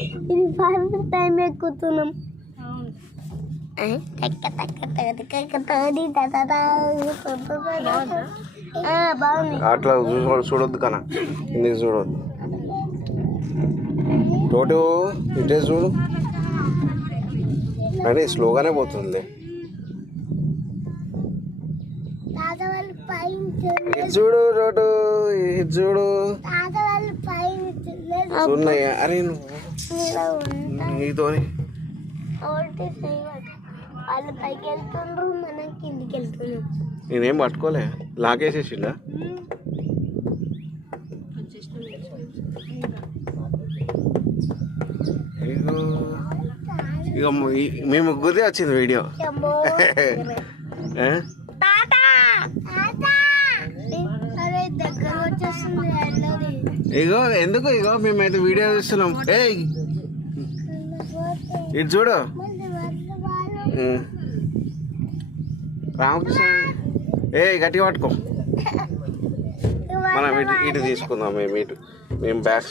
ఇది first time ఎక్కుతున్నాం. బాగుంది. అట్లా చూడొద్దు కన్నా, ఇందుకు చూడొద్దు. టోటు ఇటే చూడు, అంటే స్లోగానే పోతుంది. ఇది చూడు టోటు, ఇది చూడు. ఉన్నాయా? అరే నీతో వాళ్ళు పైకి వెళ్తుండ్రు, మనం కిందికి వెళ్తున్నాం. నేనేం పట్టుకోలే, లాగేసేసిండా? ఇక మీ ముగ్గురిదే వచ్చింది వీడియో. ఇగో ఎందుకు, ఇగో మేమైతే వీడియో చూస్తున్నాం. ఏ ఇటు చూడు రామకృష్ణ, ఏ గట్టిగా పట్టుకో. మనం ఇటు తీసుకుందాం, మేము బ్యాక్